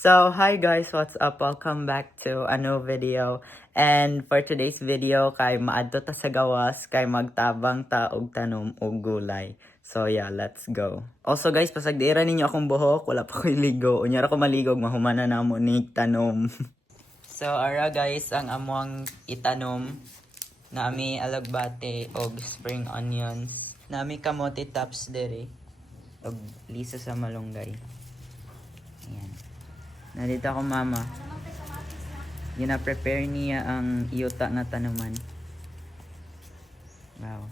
So, hi guys, what's up? Welcome back to a new video. And for today's video, kay maadto ta sa gawas, kay magtabang ta og tanom og gulay. So yeah, let's go. Also guys, pasagdiira ninyo akong buhok, wala pa ko'y ligo. Unyara ko maligog, mahumana na mo ni tanom. So, ara guys, ang amuang itanom, nami alagbate og spring onions. Nami kamote tops dere og lisa sa malunggay. Ayan. Nandito ako mama. Gina-prepare niya ang iyota nga tanaman. Wow.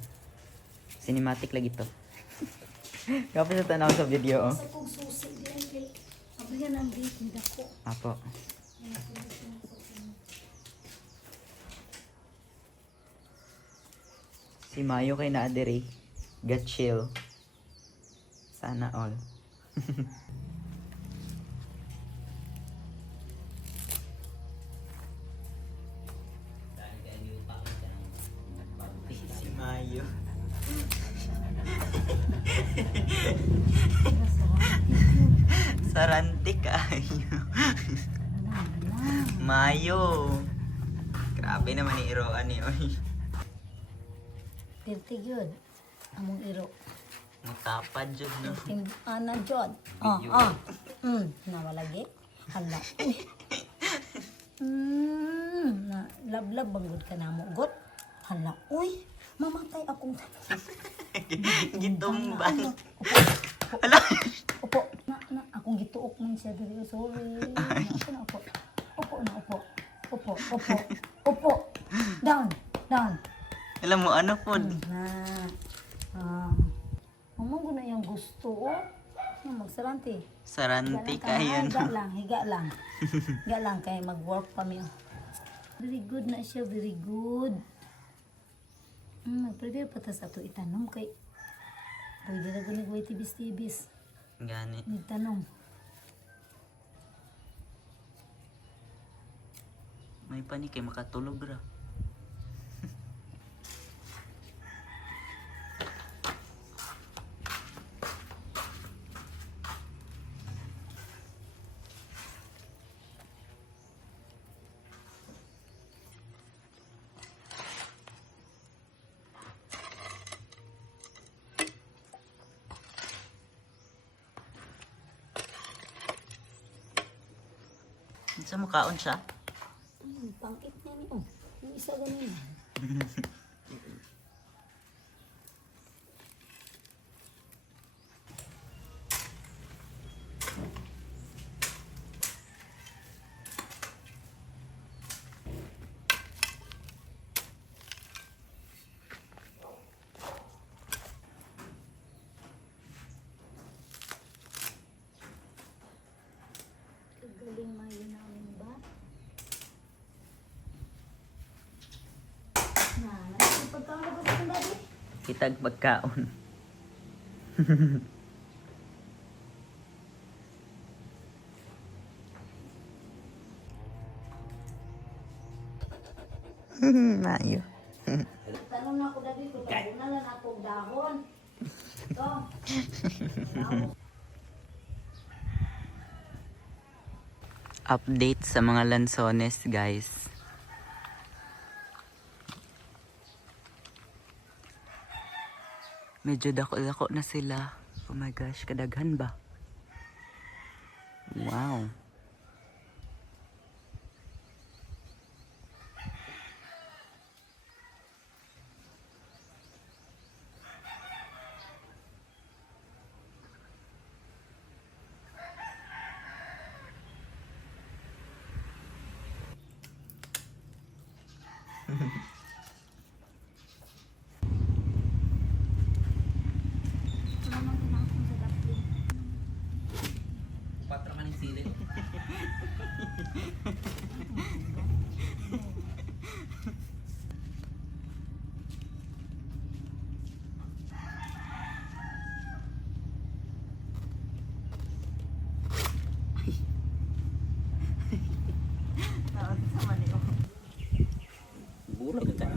Cinematic lagi to. Kapag sa tanaw sa video, oh. Sa kong susi din kay abayan ang date ni dako. Apo. Si Mayo kay naadere. Got chill. Sana all. Si Mayo. Sarantik ayo. Mayo. Grabe naman ni Iroan ni oy. Dirty good. Among iro. Mutapad jud no. Ana jod. Nawalagi. Hala. Na lablab bangod ka na mo got. Hala. Uy, mamatay akong Gitumbang. Hala. Opo. Na akong gituok man siya diri. Sorry. Na opo. Opo. Down. Alam mo ano po? Mama ko na yung gusto, oh. Magsaranti. Sarantik ayan. Higa lang kay mag-work kami. Oh. Very good na siya, very good. Mag-prepare pa ta sa ito itanong kay pwede na gunig tibis-tibis. Gani. Nagtanong. May pani kay makatulog ra. Sa mukhaon siya? Pangit niya ni. Oh, yung isa ganun. Galing mayo namin ba? Pagkaon na ba sa dati? Kitag pagkaon. Mayo. Tanong na ako dati kung na lang akong dahon. Ito. Update sa mga lansones, guys. Medyo dako-dako na sila. Oh my gosh, kadaghan ba? Wow. Patra man yung sili. Bulag ka.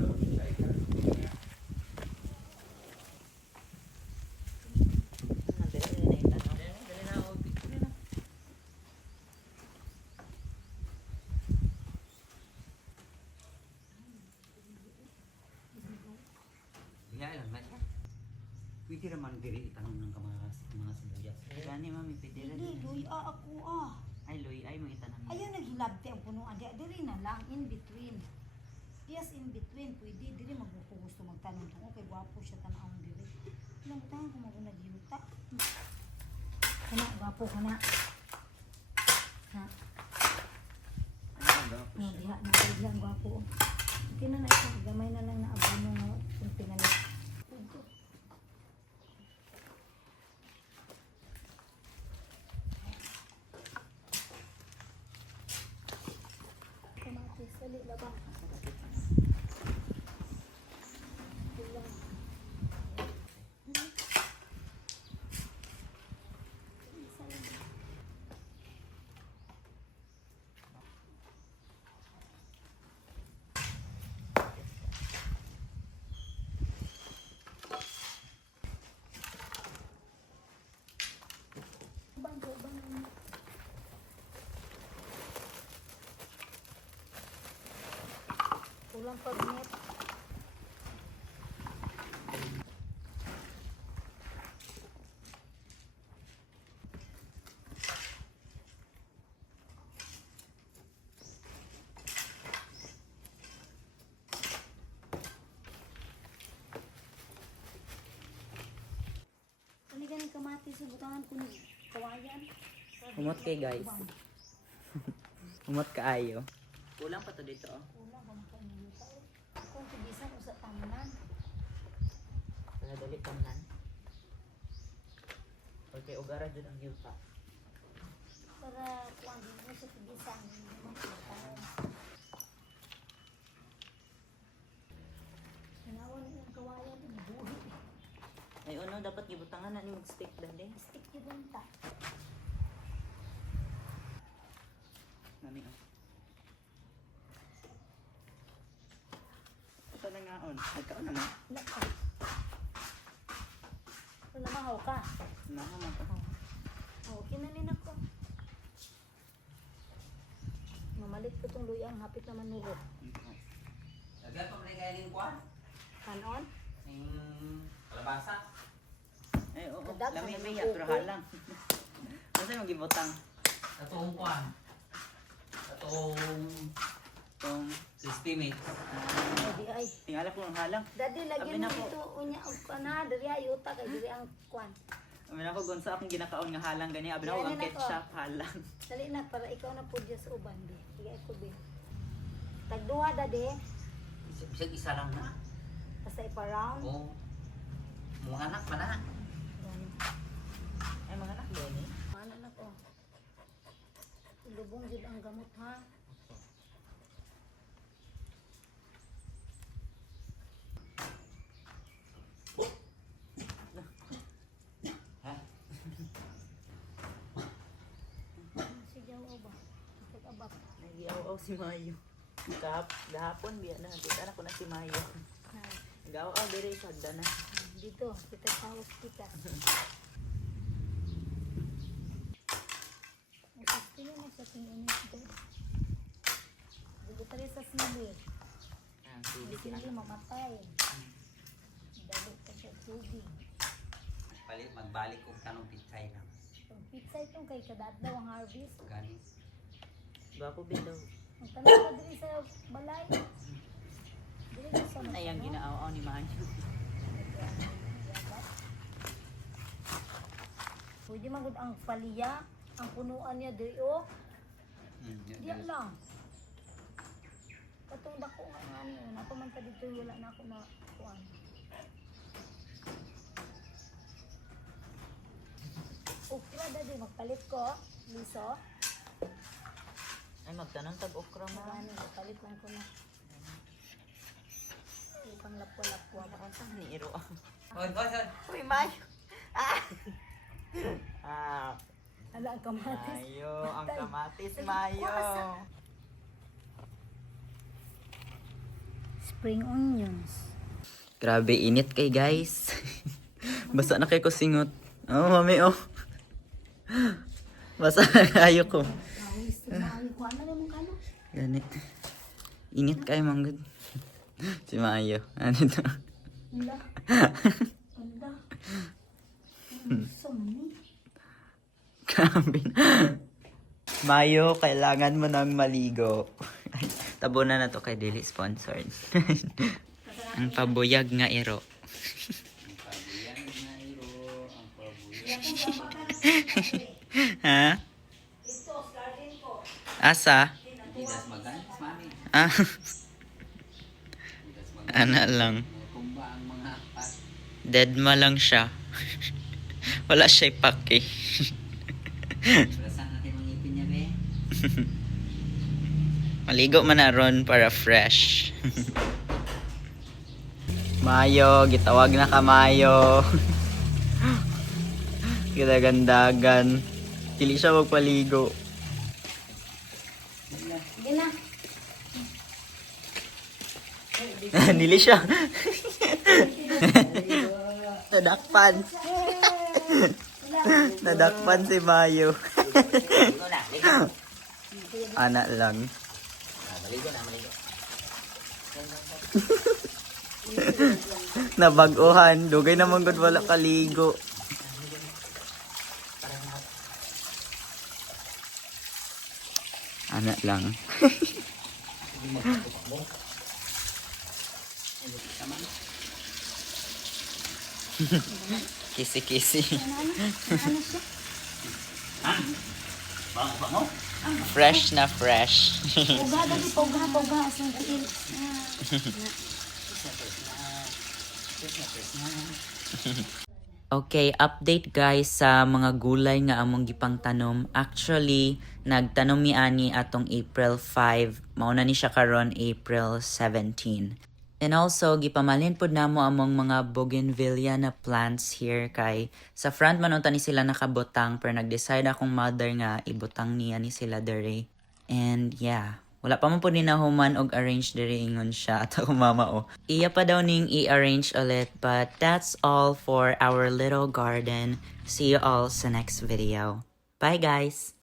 Pwede naman diri itanong ng mga sibuyas. Gani mami, pwede rin. Dili, luya ako Ay, Loy, ay mo itanong. Ayaw naghilabte ang punuan. Diri na lang, in between. Yes, in between. Pwede, diri gusto magtanong kung okay, gwapo siya tanawang diri. Ilang tanong kung mag-yuta. Kana, gwapo ka na. Ha? No, diha na, diha ang gwapo. Hindi na ito, gamay na lang na abono nga kung pinalit. Kamatis, dali, laba. Kulang. Bangko, bangko. Kulang pag-net. Ano ganun kamatis sa butangan ko ni kawayan? Humot kay guys. Humot kaayo. Kulang pa to dito oh. Kulang ba makaniyuta eh. Kung tibisan usa tanan. Para dali kamnan. Okay, ugara jud ang yuta. Para kuwan din mo sa tibisan. Hindi mo makita. Sinawan yung kawayan. Buhi. Ay ano, dapat gibutangan na ni mag-stick dali. Stick yung bunta. Nani oh. Ito na nga on. Nagkaon naman. Laka. Ito namahaw ka. Naman ko. Oo, kinalin ako. Mamalit ko itong luyang. Hapit naman nulot. Lagyan pa rin kayo ng kwan? Kanon? Ng kalabasa. Ay oo. Kadag, Lami ano may yung pero upo? halang. Asa yung gibutang? Katong kwan. Katong Tong crispy meat. Hindi ay. tingala ko ang halang. Daddy, Abi lagyan na mo po. ito. Unya, na, dari ayuta kay diri ang kwan. Amin ako gunsa akong ginakaon nga halang gani. Abi na ko Yan ang na ketchup halang. Dali na, para ikaw na po dyan sa uban. Di. Sige, ako din. Tagduha, daddy. Bisag isa lang na. Basta ipa-round. Oo. Mga anak pa na. Yan. Ay mga anak din eh. Ano na ko? Lubong din ang gamot, ha? Ha? Sige, o ba? Pag-abap. Nagiaw-aw si Mayo. Gahapon biya na. Kita na ko na si Mayo. Na, Nagaw-aw diri sa hagdan na. dito, kita sa hospital. Pili na sa tingin ito. Dito tayo sa sili. Ang Ang sili sili mamatay. Dali ka sa tubig. Magbalik kong tanong pitsay lang. Pag pizza itong kay kadat daw ang harvest. Gani. Gwapo bidaw. Ang tanong ka diri sa balay. Dili na sa Ay ang ginaaw ni Mayo. Pwede magod ang palya. Ang punuan niya diri o. Diya lang. Katong dako nga nga niyo. Napaman ka dito wala na ako na kuan. Okra dadi magpalit ko. Liso. Ay magtanon tag okra mo. Marami magpalit lang ko na. Pang lapwa-lapwa ba? Ano sa ni Iro? Hoy, hoy, hoy. Uy, Mayo. Ah, Ala ang kamatis. Mayo, ang Patay. kamatis Ay, Mayo. kuwasa. Spring onions. Grabe init kay guys. Basa na kay ko singot. Oh, mami oh. Basa na kayo ko. Awis na maayo ko. Ano na mong kalo? Ganit. Init kay manggod. Si Mayo. Ano to? Hala. Hala. So many. Grabe na. Mayo, kailangan mo nang maligo. Ay, tabunan na to kay Dili sponsored. Ang pabuyag nga iro. Ha? Asa? Hindi das maganis, mami. Ah, Hindi das maganis. ana lang. Kumba ang mga pat. Deadma lang siya. Wala siya ipake. Rasan natin mga ipin niya, be. Maligo man na ron para fresh. Mayo, gitawag na ka Mayo. Ginagandagan. Dili siya magpaligo. Sige na. Dili siya. Nadakpan. Nadakpan si Mayo. Maligo na, maligo. Anak lang. Maligo na, maligo. Nabaguhan. Dugay naman gud wala kaligo. Anak lang. Kisi-kisi. Bango, bango. Fresh na fresh. Poga, dali, poga, poga. Asang tiil. Okay, update guys sa mga gulay nga among gipang tanom. Actually, nagtanom mi ani atong April 5. Mauna ni siya karon April 17. And also, gipamalin pod namo among mga bougainvillea na plants here kay sa front man unta ni sila nakabutang pero nag-decide akong mother nga ibutang niya ni sila dere. And yeah, wala pa man po ni nahuman og arrange diri ingon siya at ako mama o. Iya pa daw ning i-arrange ulit, but that's all for our little garden. See you all sa next video. Bye guys!